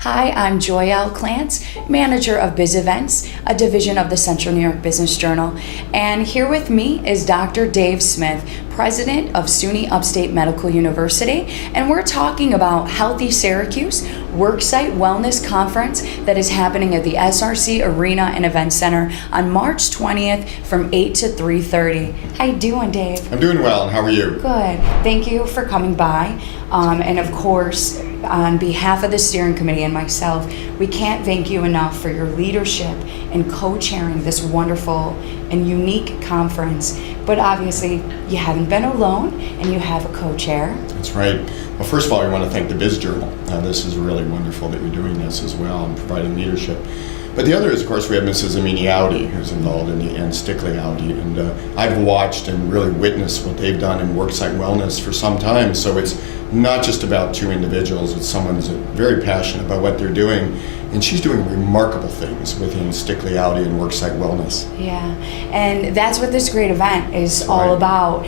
Hi, I'm Joyl Clance, manager of BizEventz, a division of the Central New York Business Journal. And here with me is Dr. Dave Smith, president of SUNY Upstate Medical University. And we're talking about Healthy Syracuse, Worksite Wellness Conference that is happening at the SRC Arena Events Center on March 20th from 8 to 3:30. How you doing, Dave? I'm doing well, and how are you? Good. Thank you for coming by. And of course, on behalf of the steering committee and myself, we can't thank you enough for your leadership in co-chairing this wonderful and unique conference. But obviously, you haven't been alone, and you have a co-chair. That's right. Well, first of all, we want to thank the Biz Journal. This is really wonderful that you're doing this as well and providing leadership. But the other is, of course, we have Mrs. Amini Audi, who's involved in the, and Stickley Audi. And I've watched and really witnessed what they've done in Worksite Wellness for some time. So it's not just about two individuals. It's someone who's very passionate about what they're doing. And she's doing remarkable things within Stickley Audi and Worksite Wellness. Yeah, and that's what this great event is all about.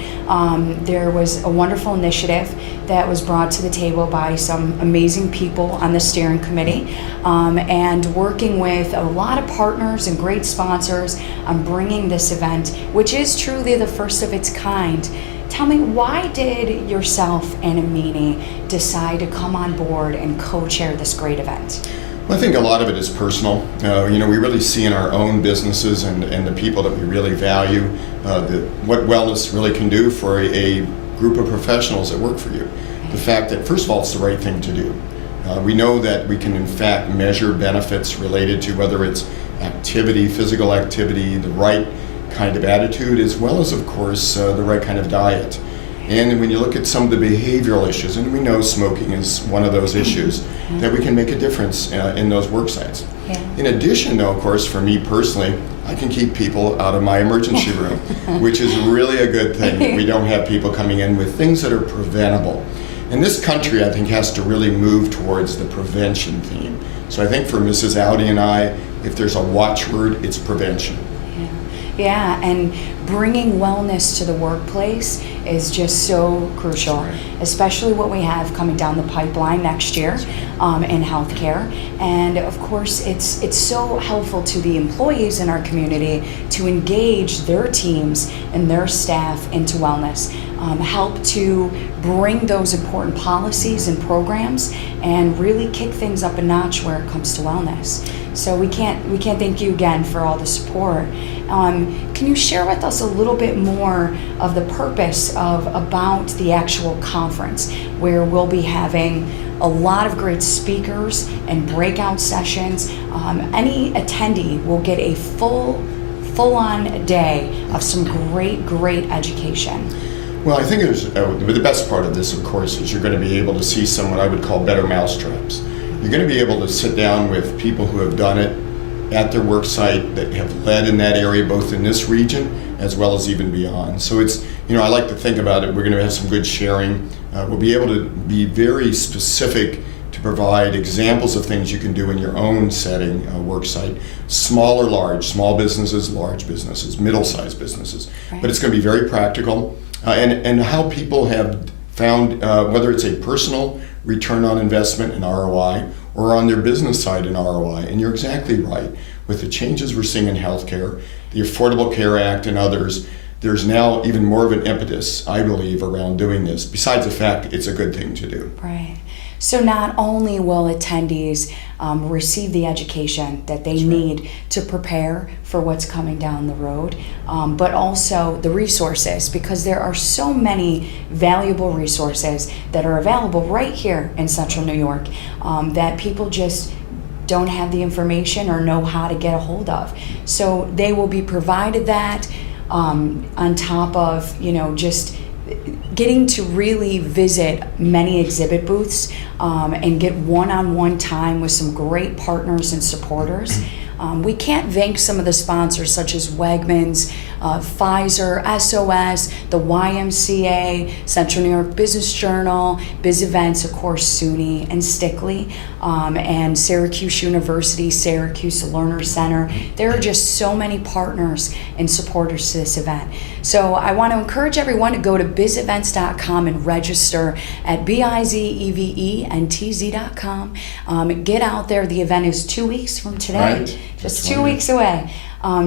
There was a wonderful initiative that was brought to the table by some amazing people on the steering committee, and working with a lot of partners and great sponsors on bringing this event, which is truly the first of its kind. Tell me, why did yourself and Amini decide to come on board and co-chair this great event? Well, I think a lot of it is personal. We really see in our own businesses and the people that we really value what wellness really can do for a group of professionals that work for you. The fact that, first of all, it's the right thing to do. We know that we can, in fact, measure benefits related to whether it's activity, physical activity, the right kind of attitude, as well as, of course, the right kind of diet. And when you look at some of the behavioral issues, and we know smoking is one of those issues, that we can make a difference in those work sites. Yeah. In addition, though, of course, for me personally, I can keep people out of my emergency room, which is really a good thing. That we don't have people coming in with things that are preventable. And this country, I think, has to really move towards the prevention theme. So I think for Mrs. Audi and I, if there's a watchword, it's prevention. Yeah, and bringing wellness to the workplace is just so crucial, especially what we have coming down the pipeline next year in healthcare. And of course, it's so helpful to the employees in our community to engage their teams and their staff into wellness, help to bring those important policies and programs and really kick things up a notch where it comes to wellness. So we can't thank you again for all the support. Can you share with us a little bit more of the purpose about the actual conference, where we'll be having a lot of great speakers and breakout sessions? Any attendee will get a full-on day of some great education. Well, I think there's the best part of this, of course, is you're going to be able to see some what I would call better mousetraps. You're going to be able to sit down with people who have done it at their work site, that have led in that area, both in this region as well as even beyond. So it's, I like to think about it, we're going to have some good sharing. We'll be able to be very specific to provide examples of things you can do in your own setting, work site, small or large, small businesses, large businesses, middle-sized businesses. Right. But it's going to be very practical, and how people have found, whether it's a personal return on investment and ROI, or on their business side in ROI. And you're exactly right. With the changes we're seeing in healthcare, the Affordable Care Act and others, there's now even more of an impetus, I believe, around doing this, besides the fact it's a good thing to do. Right. So not only will attendees receive the education that they need to prepare for what's coming down the road, but also the resources, because there are so many valuable resources that are available right here in Central New York that people just don't have the information or know how to get a hold of. So they will be provided that on top of, just getting to really visit many exhibit booths and get one-on-one time with some great partners and supporters. We can't thank some of the sponsors such as Wegmans, Pfizer, SOS, the YMCA, Central New York Business Journal, BizEventz, of course, SUNY and Stickley, and Syracuse University, Syracuse Learner Center. There are just so many partners and supporters to this event. So I want to encourage everyone to go to bizeventz.com and register at bizeventz.com. Get out there. The event is 2 weeks from today, Right. just That's 2 weeks away.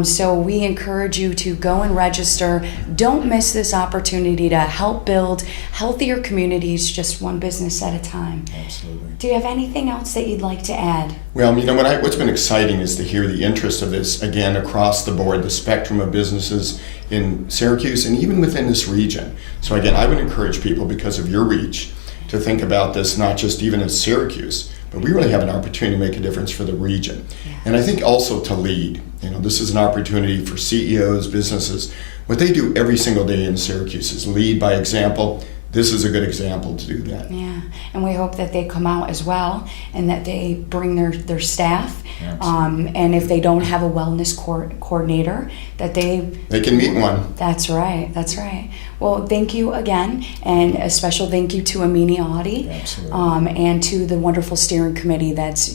So we encourage you to go and register. Don't miss this opportunity to help build healthier communities, just one business at a time. Absolutely. Do you have anything else that you'd like to add? Well, you know, what's been exciting is to hear the interest of this, again, across the board, the spectrum of businesses in Syracuse and even within this region. So again, I would encourage people, because of your reach, to think about this not just even as Syracuse, but we really have an opportunity to make a difference for the region. Yeah. And I think also to lead. You know, this is an opportunity for CEOs, businesses. What they do every single day in Syracuse is lead by example. This is a good example to do that. Yeah, and we hope that they come out as well and that they bring their staff. And if they don't have a wellness coordinator, that they can meet one. That's right, that's right. Well, thank you again, and a special thank you to Amini Audi, and to the wonderful steering committee that's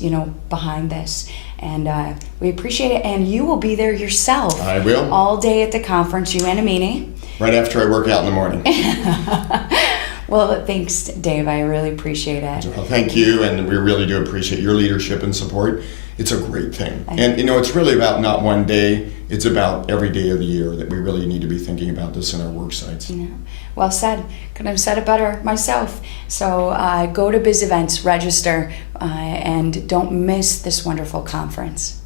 behind this. And we appreciate it. And you will be there yourself. I will. All day at the conference, you and Amini. Right after I work out in the morning. Well, thanks, Dave. I really appreciate it. Well, thank you, and we really do appreciate your leadership and support. It's a great thing. And it's really about not one day, it's about every day of the year that we really need to be thinking about this in our work sites. Yeah. Well said. Couldn't have said it better myself. So go to BizEventz, register, and don't miss this wonderful conference.